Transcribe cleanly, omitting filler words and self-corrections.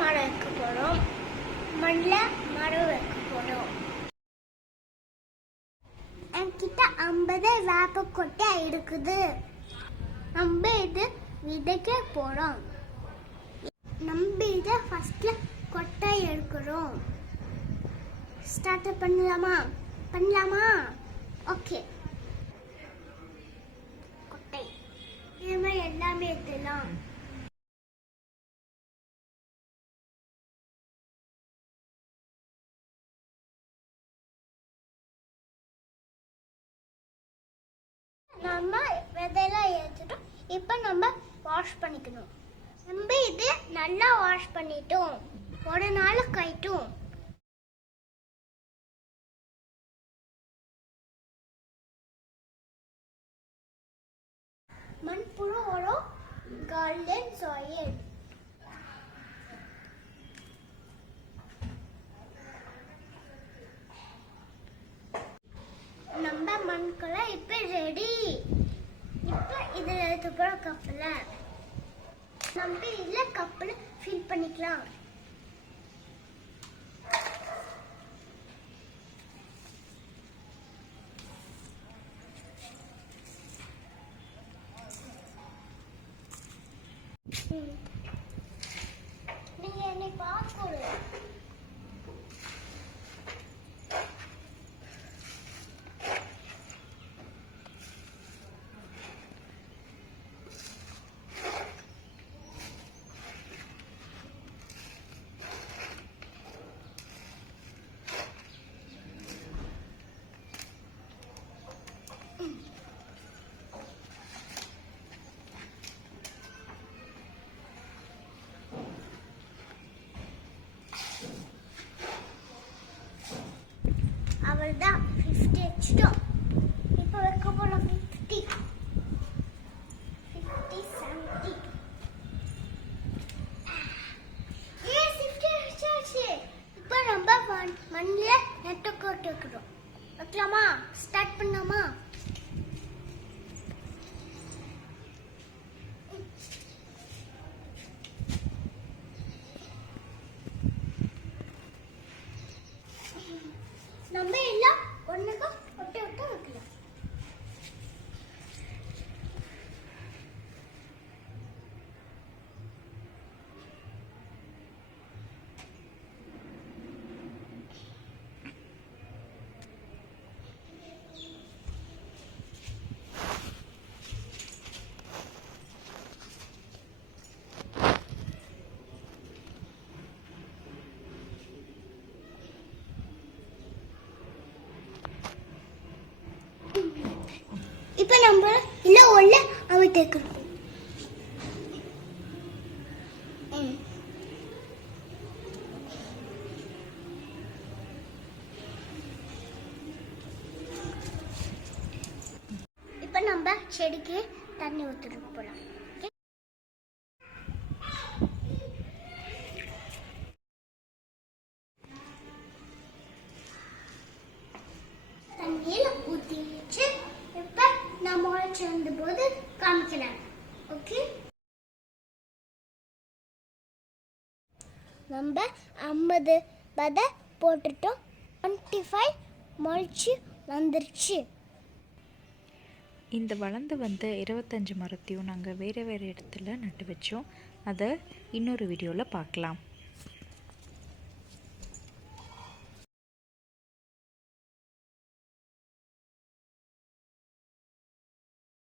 மரம் வைக்க போகிறோம். மண்ணில் மரம் வைக்க போகிறோம். என்கிட்ட 50 வேப்ப கொட்டை இருக்குது. நம்ம இது விதைக்க போகிறோம். நம்ம இதை ஃபஸ்ட்ல கொட்டை எடுக்கிறோம். ஸ்டார்ட் பண்ணலாமா? ஓகே. கொட்டை இது மாதிரி எல்லாமே எடுத்துலாம். நம்ம விதையெல்லாம் எடுத்துட்டோம். இப்போ நம்ம வாஷ் பண்ணிக்கணும். நம்ம இது நல்லா வாஷ் பண்ணிட்டோம். ஒரு நாள் கைட்டும். மண்புழு உரம் கார்டன் சாயில். நம்ம மண்களை இப்போ ரெடி. இப்போ இதில் எடுத்து போகிற கப்பில் நம்ம இதில் கப்பில் ஃபில் பண்ணிக்கலாம். நீங்க என்னை பார்க்கணும். அவ்வளோதான். 50 வச்சுட்டோம். இப்போ வைக்க போகிறோம் 50, 70. 50 வச்சாச்சு. இப்போ நம்ம மண்ணில் நெட்டை போட்டு வைக்கிறோம். வைக்கலாமா? ஸ்டார்ட் பண்ணலாமா? நம்ம எல்லாம் ஒண்ணுக்கு ஒட்ட வைக்கலாம். இப்போ நம்ம இல்லை உள்ள அவிட்டுக்கிறோம். இப்போ நம்ம செடிக்கு தண்ணி ஊற்றிட்டு போகலாம். தண்ணியில் ஊற்றி வச்சு இப்போ நான் முளைச்சி வந்தபோது காமிக்கிறேன். ஓகே. நம்ம 50 விதை போட்டுட்டோம். 25 முளைச்சி வந்துருச்சு. இந்த வளர்ந்து வந்த 25 மரத்தையும் நாங்கள் வேறு இடத்துல நட்டு வச்சோம். அதை இன்னொரு வீடியோவில் பார்க்கலாம்.